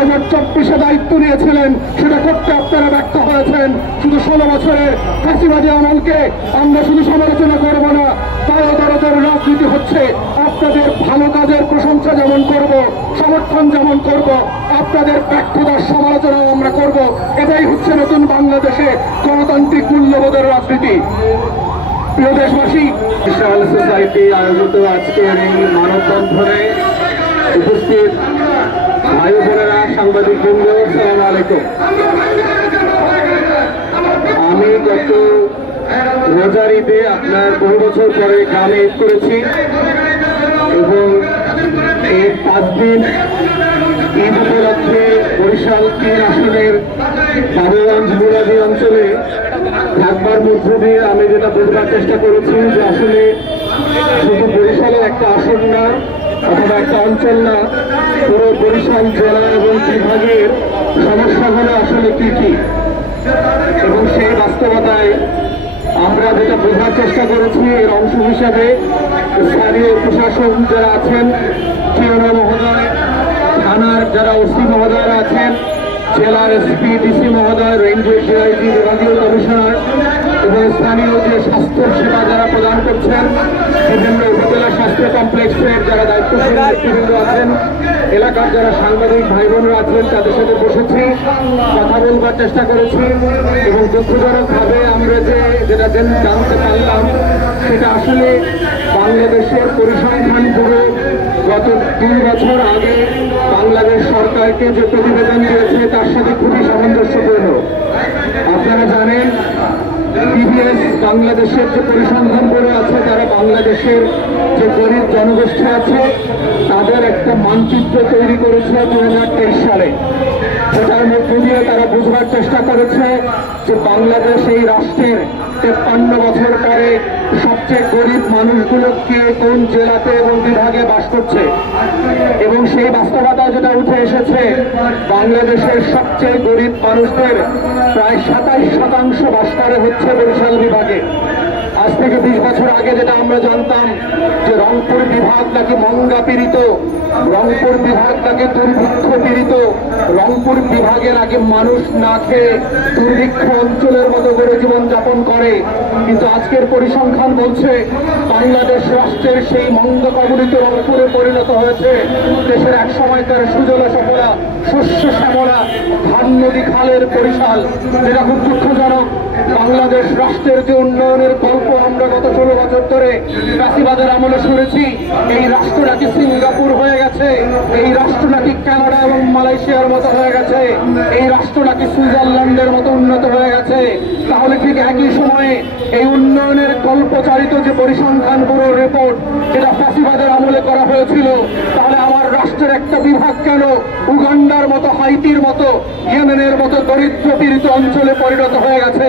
2024 দায়িত্ব নিয়েছিলেন, সেটা করতে আপনারা ব্যর্থ হয়েছেন। শুধু 16 বছরের ফ্যাসিবাদী আমলকে আমরা শুধু সমালোচনা করব না, দরদের রাজনীতি হচ্ছে। আপনাদের ভালো কাজের প্রশংসা যেমন করব, সমর্থন যেমন করব, আপনাদের ব্যর্থতার সমালোচনাও আমরা করব। এটাই হচ্ছে নতুন বাংলাদেশে গণতান্ত্রিক মূল্যবোধের রাজনীতি। প্রিয় দেশবাসী, বিশাল সোসাইটি আয়োজিত আজকের এই মানববন্ধনে উপস্থিত ভাই বোনেরা, সাংবাদিক বৃন্দ, আসসালামু আলাইকুম। আমি গত রোজার ঈদে আপনার বহু বছর পরে গ্রামে ঈদ করেছি এবং এই 5 দিন ঈদ উপলক্ষে বরিশাল 3 আসনের বাবুগঞ্জ মুরাদি অঞ্চলে থাকবার মধ্য দিয়ে আমি যেটা বোঝার চেষ্টা করেছি যে আসলে শুধু বরিশালের একটা আসন না অথবা একটা অঞ্চল না, পুরো বরিশাল জেলা এবং বিভাগের সমস্যাগুলো আসলে কি কি, এবং সেই বাস্তবতায় আমরা যেটা বোঝার চেষ্টা করেছি এর অংশ হিসাবে স্থানীয় প্রশাসন যারা আছেন, টিএনও মহোদয়, থানার যারা ওসি মহোদয়রা আছেন, জেলার এসপি ডিসি মহোদয়, রেঞ্জের ডিআইজি, বিভাগীয় কমিশনার এবং স্থানীয় যে স্বাস্থ্য সেবা যারা প্রদান করছেন, বিভিন্ন উপজেলা স্বাস্থ্য কমপ্লেক্সের যারা দায়িত্বশীল ব্যক্তিবৃন্দ আছেন, এলাকার যারা সাংবাদিক ভাই বোনরা আছেন, তাদের সাথে বসেছি, কথা বলবার চেষ্টা করেছি এবং দুঃখজনকভাবে আমরা যেটা জানতে পারলাম সেটা আসলে বাংলাদেশের পরিসংখ্যান ব্যুরো গত 2 বছর আগে বাংলাদেশ সরকারকে যে প্রতিবেদন দিয়েছে তার সাথে খুবই সামঞ্জস্যপূর্ণ। আপনারা জানেন টিভিএস বাংলাদেশের যে পরিসংখ্যান ব্যুরো আছে, তারা বাংলাদেশের যে গরিব জনগোষ্ঠী আছে তাদের একটা মানচিত্র তৈরি করেছে 2023 সালে। সেটার মধ্যে দিয়ে তারা বুঝবার চেষ্টা করেছে যে বাংলাদেশ এই রাষ্ট্রের 53 বছর পরে সবচেয়ে গরিব মানুষগুলো কে কোন জেলাতে এবং বিভাগে বাস করছে, এবং সেই বাস্তবতা যেটা উঠে এসেছে বাংলাদেশের সবচেয়ে গরিব মানুষদের প্রায় 27% বাস করে হচ্ছে বরিশাল বিভাগে। আজ থেকে 20 বছর আগে যেটা আমরা জানতাম যে রংপুর বিভাগ নাকি মঙ্গা পীড়িত, রংপুর বিভাগ নাকি দুর্ভিক্ষ পীড়িত, রংপুর বিভাগে নাকি মানুষ না খেয়ে দুর্ভিক্ষ অঞ্চলের মতো করে জীবনযাপন করে, কিন্তু আজকের পরিসংখ্যান বলছে বাংলাদেশ রাষ্ট্রের সেই মঙ্গা কবলিত রংপুরে পরিণত হয়েছে দেশের এক সময়কার সুজলা সফলা শস্য শ্যামলা ধান নদী খালের বরিশাল। যেটা খুব দুঃখজনক, বাংলাদেশ রাষ্ট্রের যে উন্নয়নের গল্প আমরা গত 16 বছর ধরে ফ্যাসিবাদের আমলে শুনেছি, এই রাষ্ট্র নাকি সিঙ্গাপুর হয়ে গেছে, এই রাষ্ট্র নাকি কানাডা এবং মালয়েশিয়ার মতো হয়ে গেছে, এই রাষ্ট্র নাকি সুইজারল্যান্ডের মতো উন্নত হয়ে গেছে, তাহলে ঠিক একই সময়ে এই উন্নয়নের কল্পচারিত যে পরিসংখ্যান ব্যুরোর রিপোর্ট যেটা ফ্যাসিবাদের আমলে করা হয়েছিল, তাহলে আমার রাষ্ট্রের একটা বিভাগ কেন উগান্ডার মতো, হাইতির মতো, ইয়েমেনের মতো দরিদ্র পীড়িত অঞ্চলে পরিণত হয়ে গেছে?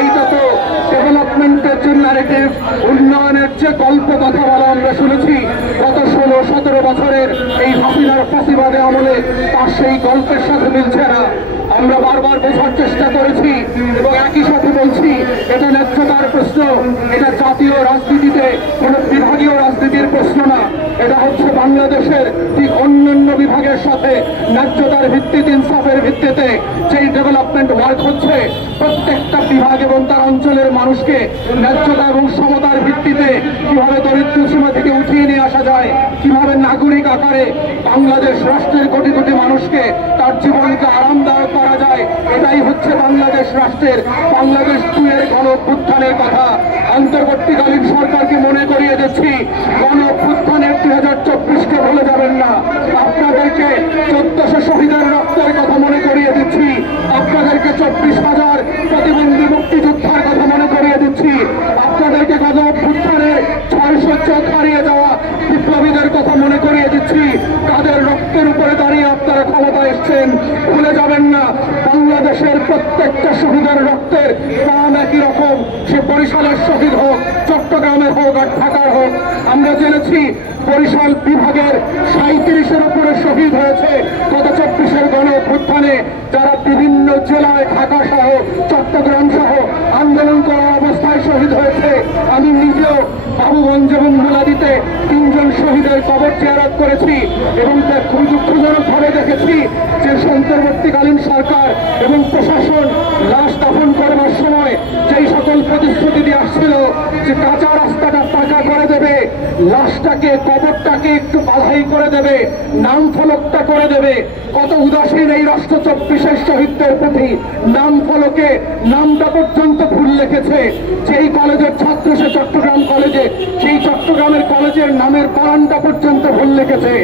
এইটা তো ডেভেলপমেন্টের যে ন্যারেটিভ, উন্নয়নের যে গল্প কথা বলা আমরা শুনেছি গত 16-17 বছরের এই হাসিনার ফ্যাসিবাদে আমলে, তার সেই গল্পের সাথে মিলছে না। আমরা বারবার বোঝার চেষ্টা করেছি এবং একই সাথে বলছি এটা ন্যায্যতার প্রশ্ন, এটা জাতীয় রাজনীতিতে কোন বিভাগীয় রাজনীতির প্রশ্ন না, এটা হচ্ছে বাংলাদেশের ঠিক অন্যান্য বিভাগের সাথে ন্যায্যতার ভিত্তিতে, ইনসাফের ভিত্তিতে যেই ডেভেলপমেন্ট ওয়ার্ক হচ্ছে, প্রত্যেকটা বিভাগ এবং তার অঞ্চলের মানুষকে ন্যায্যতা এবং সমতার ভিত্তিতে কিভাবে দরিদ্র সীমা থেকে উঠিয়ে নিয়ে আসা যায়, কিভাবে নাগরিক আকারে বাংলাদেশ রাষ্ট্রের কোটি কোটি মানুষকে তার জীবনকে আরামদায়ক করা যায়, এটাই হচ্ছে বাংলাদেশ রাষ্ট্রের বাংলাদেশ 2 এর গণ অভ্যুত্থানের কথা। অন্তর্বর্তীকালীন সরকারকে মনে করিয়ে দিচ্ছি, গণ অভ্যুত্থানের 2024-কে ভুলে যাবেন না। আপনাদেরকে 1400 শহীদের রক্তের কথা মনে করিয়ে দিচ্ছি, আপনাদেরকে 24,000 প্রতিবন্ধী মুক্তিযোদ্ধার কথা মনে করিয়ে দিচ্ছি, আপনাদেরকে গণ অভ্যুত্থানের 600 চোখ হারিয়ে যাওয়া বিপ্লবীদের কথা মনে করিয়ে দিচ্ছি। তাদের রক্তের উপরে দাঁড়িয়ে আপনারা ক্ষমতা এসছেন, ভুলে যাবেন না। বাংলাদেশের প্রত্যেকটা শহীদের রক্তের দাম একই রকম, সে বরিশালের শহীদ হোক, চট্টগ্রামের হোক আর ঢাকার হোক। আমরা জেনেছি বরিশাল বিভাগের 37-এর উপরে শহীদ হয়েছে গত 24-এর গণ অভ্যুত্থানে, যারা বিভিন্ন জেলায় ঢাকা সহ চট্টগ্রাম সহ আন্দোলন করা অবস্থায় শহীদ হয়েছে। আমি নিজেও বাবুগঞ্জ এবং মুলাদিতে 3 জন শহীদের কবর জিয়ারত করেছি এবং খুব দুঃখজনকভাবে দেখেছি যে অন্তর্বর্তীকালীন সরকার এবং প্রশাসন লাশ দাফন করবার সময় যেই সকল প্রতিশ্রুতি দিয়ে আসছিল যে কাঁচা রাস্তাটা পাকা করে দেবে, লাশটাকে কবরটাকে একটু বাধাই করে দেবে, নাম ফলকটা করে দেবে, কত উদাসীন এই রাষ্ট্র 24-এর শহীদদের প্রতি। নাম ফলকে নামটা পর্যন্ত ভুল লিখেছে। যেই কলেজের ছাত্র সে চট্টগ্রাম কলেজে, সেই চট্টগ্রামের কলেজের নামের বানানটা পর্যন্ত ভুল লিখেছে।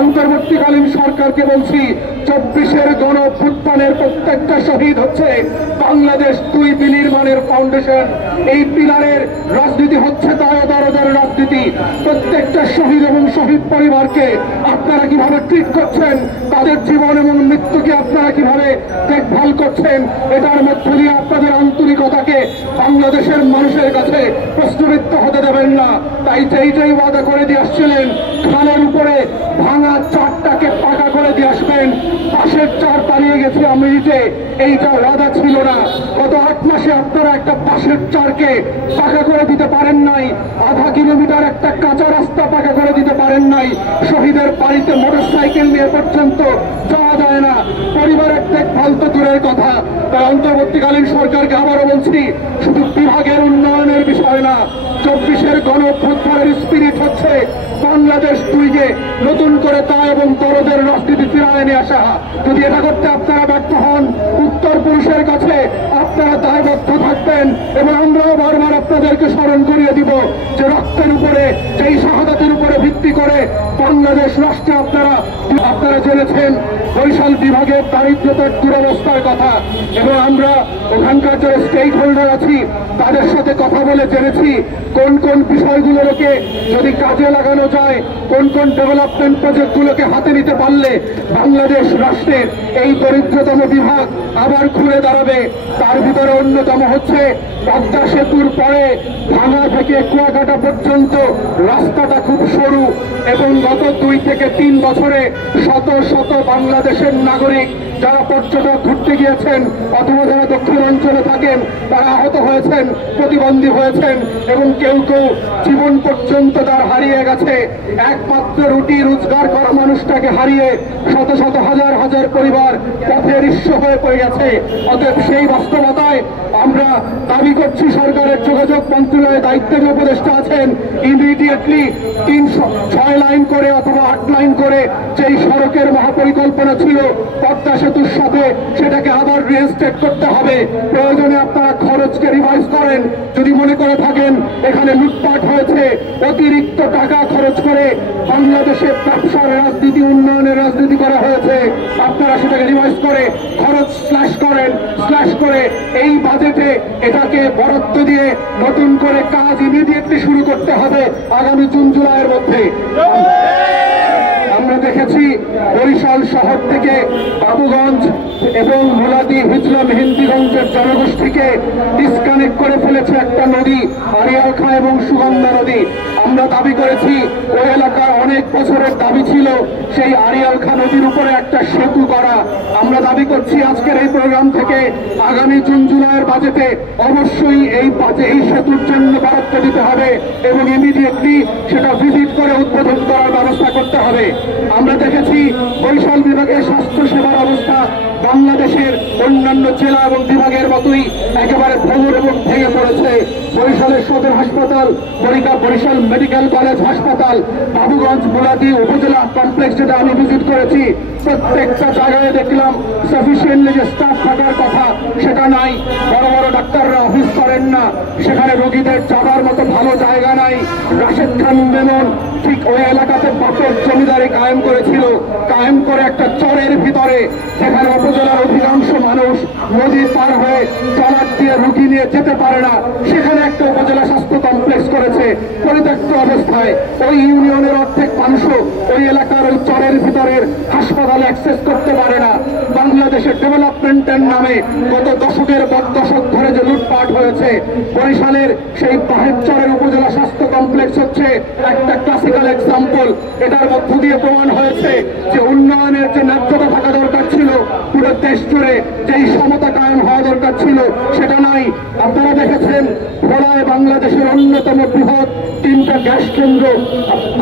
অন্তর্বর্তীকালীন সরকারকে বলছি, 24-এর গণ অভ্যুত্থানের প্রত্যেকটা শহীদ হচ্ছে বাংলাদেশ 2 বিনির্মাণের ফাউন্ডেশন। এই পিলারের রাজনীতি হচ্ছে দায়-দরদের রাজনীতি। প্রত্যেকটা শহীদ এবং শহীদ পরিবারকে আপনারা কিভাবে ট্রিট করছেন, তাদের জীবন এবং মৃত্যুকে আপনারা কিভাবে দেখভাল করছেন, এটার মধ্য দিয়ে আপনাদের আন্তরিকতাকে বাংলাদেশের মানুষের কাছে প্রশ্নবিদ্ধ হতে দেবেন না। তাই যেই ওয়াদা করে দিয়ে আসছিলেন, খালের উপরে ভাঙা চারটাকে পাকা করে দিয়ে আসবেন, পাশের চার পালিয়ে গেছে আমেরিতে, এইটা ওয়াদা ছিল না। গত 8 মাসে আপনারা একটা পাশের চারকে পাকা করে দিতে পারেন নাই, আধা কিলোমিটার একটা কাঁচা রাস্তা পাকা করে দিতে পারেন নাই। শহীদের বাড়িতে মোটরসাইকেল নিয়ে পর্যন্ত যাওয়া যায় না, পরিবারের দেখভাল তো দূরের কথা। তাই অন্তর্বর্তীকালীন সরকারকে আবারও বলছি, শুধু বিভাগের উন্নয়নের বিষয় না, 24-এর গণ অভ্যুত্থানের স্পিরিট হচ্ছে বাংলাদেশ 2-কে নতুন করে দায় এবং দরদের রাজনীতি ফিরায় এনে আসা। যদি এটা করতে আপনারা ব্যর্থ হন, উত্তর পুরুষের কাছে আপনারা দায়বদ্ধ থাকবেন এবং আমরাও বারবার আপনাদেরকে স্মরণ করিয়ে দিব যে রক্তের উপরে, যেই শাহাদাতের উপরে ভিত্তি করে বাংলাদেশ রাষ্ট্রে আপনারা জেনেছেন বরিশাল বিভাগের দারিদ্রতার দুরবস্থার কথা, এবং আমরা ওখানকার যারা স্টেক হোল্ডার আছি তাদের সাথে কথা বলে জেনেছি কোন কোন বিষয়গুলোকে যদি কাজে লাগানো যায়, কোন কোন ডেভেলপমেন্ট প্রজেক্টগুলোকে হাতে নিতে পারলে বাংলাদেশ রাষ্ট্রের এই দরিদ্রতম বিভাগ আবার ঘুরে দাঁড়াবে। তার ভিতরে অন্যতম হচ্ছে পদ্মা সেতুর পরে ভাঙা থেকে কুয়াকাটা পর্যন্ত রাস্তাটা খুব সরু, এবং গত 2 থেকে 3 বছরে শত শত বাংলাদেশের নাগরিক যারা পর্যটক ঘুরতে গিয়েছেন অথবা যারা দক্ষিণাঞ্চলে থাকেন তারা আহত হয়েছেন, প্রতিবন্ধী হয়েছেন, এবং কেউ কেউ জীবন পর্যন্ত তার হারিয়ে গেছে। একমাত্র রুটি রোজগার করা মানুষটাকে হারিয়ে শত শত হাজার হাজার পরিবার পথে নিঃস্ব হয়ে পড়ে গেছে। অতএব সেই বাস্তবতায় আমরা দাবি করছি সরকারের যোগাযোগ মন্ত্রণালয়ের দায়িত্বের উপদেষ্টা আছেন, ইমিডিয়েটলি 6 লাইন করে অথবা 8 লাইন করে যেই সড়কের মহাপরিকল্পনা ছিল পদ্মা সেতুর সাথে, সেটাকে আবার রিইনস্টেট করতে হবে। প্রয়োজনে আপনারা খরচকে রিভাইজ করেন। যদি মনে করে থাকেন এখানে লুটপাট হয়েছে, অতিরিক্ত টাকা খরচ করে বাংলাদেশে ব্যবসার রাজনীতি, উন্নয়নের রাজনীতি করা হয়েছে, আপনারা সেটাকে রিভাইজ করে খরচ স্ল্যাশ করেন। স্ল্যাশ করে এই বাজেটে এটাকে বরাদ্দ দিয়ে নতুন করে কাজ ইমিডিয়েটলি শুরু করতে হবে আগামী জুন-জুলাইয়ের মধ্যে। আমরা দেখেছি বরিশাল শহর থেকে বাবুগঞ্জ এবং মুলাদি, হিজলা, মেহেন্দিগঞ্জের জনগোষ্ঠীকে ডিসকানেক্ট করে ফেলেছে একটা নদী, আড়িয়াল খাঁ এবং সুগন্ধা নদী। আমরা দাবি করেছি, ওই এলাকার অনেক বছরের দাবি ছিল সেই আড়িয়াল খাঁ নদীর উপরে একটা সেতু করা। আমরা দাবি করছি আজকের এই প্রোগ্রাম থেকে আগামী জুন-জুলাইয়ের বাজেটে অবশ্যই এই সেতুর জন্য বরাদ্দ দিতে হবে এবং ইমিডিয়েটলি সেটা ভিজিট করে উদ্বোধন করার ব্যবস্থা করতে হবে। আমরা দেখেছি বরিশাল বিভাগের স্বাস্থ্য সেবার অবস্থা বাংলাদেশের অন্যান্য জেলা এবং বিভাগের মতোই একেবারে ভঙ্গুর এবং ভেঙে পড়েছে। বরিশালের সদর হাসপাতাল, বরিশাল মেডিকেল কলেজ হাসপাতাল, বাবুগঞ্জ মুলাদি উপজেলা কমপ্লেক্স যেটা আমি ভিজিট করেছি, প্রত্যেকটা জায়গায় দেখলাম সাফিসিয়েন্টলি যে স্টাফ থাকার কথা সেটা নাই। বড় বড় ডাক্তাররা অফিস করেন না, সেখানে রোগীদের যাবার মতো ভালো জায়গা নাই। রাশেদ খান মেমন ঠিক ওই এলাকাতে বাপের জমিদারি কায়েম করেছিল, কায়েম করে একটা চরের ভিতরে, যেখানে উপজেলার অধিকাংশ মানুষ নদী পার হয়ে ট্রলার দিয়ে রুগী নিয়ে যেতে পারে না, সেখানে একটা উপজেলা স্বাস্থ্য কমপ্লেক্স করেছে পরিত্যক্ত অবস্থায়। ওই ইউনিয়নের অর্ধেক মানুষও ওই এলাকার ওই চরের ভিতরের হাসপাতালে অ্যাক্সেস করতে পারে না। বাংলাদেশের ডেভেলপমেন্টের নামে গত দশকের পর দশক ধরে যে লুটপাট হয়েছে, বরিশালের সেই বাহেবচরের উপজেলা স্বাস্থ্য কমপ্লেক্স হচ্ছে একটা ক্লাসিক্যাল এক্সাম্পল। এটার মধ্য দিয়ে প্রমাণ হয়েছে যে উন্নয়নের যে ন্যায্যতা থাকা দরকার ছিল পুরো দেশ করে যেই সমতা কায়েম হওয়া দরকার ছিল সেটা নাই। আপনারা দেখেছেন ভোলায় বাংলাদেশের অন্যতম বৃহৎ 3টা গ্যাস কেন্দ্র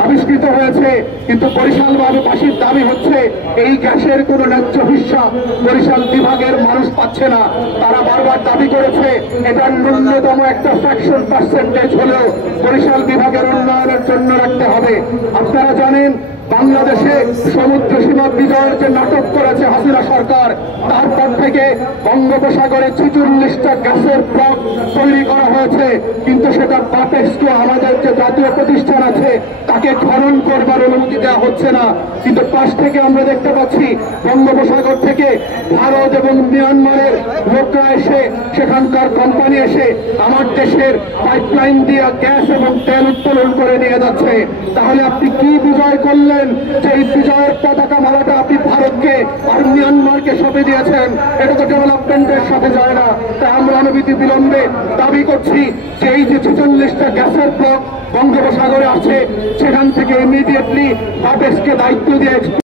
আবিষ্কৃত হয়েছে, কিন্তু বরিশালবাসীর দাবি হচ্ছে এই গ্যাসের কোনো ন্যায্য হিস্সা বরিশাল বিভাগের মানুষ পাচ্ছে না। তারা বারবার দাবি করেছে এটার ন্যূনতম একটা ফ্র্যাকশন পার্সেন্টেজ হলেও বরিশাল বিভাগের উন্নয়নের জন্য রাখতে হবে। আপনারা জানেন বাংলাদেশে সমুদ্র সীমা বিজয়ের যে নাটক করেছে হাসিনা সরকার, তারপর থেকে বঙ্গোপসাগরে 46টা গ্যাসের ব্লক তৈরি করা হয়েছে, কিন্তু সেটা বাপেক্সকে আমাদের যে জাতীয় প্রতিষ্ঠান আছে তাকে খনন করবার অনুমতি দেওয়া হচ্ছে না। কিন্তু পাশ থেকে আমরা দেখতে পাচ্ছি বঙ্গোপসাগর থেকে ভারত এবং মিয়ানমারের লোকরা এসে, সেখানকার কোম্পানি এসে আমার দেশের পাইপলাইন দিয়ে গ্যাস এবং তেল উত্তোলন করে নিয়ে যাচ্ছে। তাহলে আপনি কি বিজয় করলেন যে এই বিজয়ের পতাকা মালাটা আপনি ভারতকে আর মিয়ানমারকে সঁপে দিয়েছেন? এটা তো ডেভেলপমেন্টের সাথে যায় না। তাই আমরা অনবিতি বিলম্বে দাবি করছি যে এই যে 46টা গ্যাসের ব্লক বঙ্গোপসাগরে আছে সেখান থেকে ইমিডিয়েটলি বাপেক্সকে দায়িত্ব দিয়ে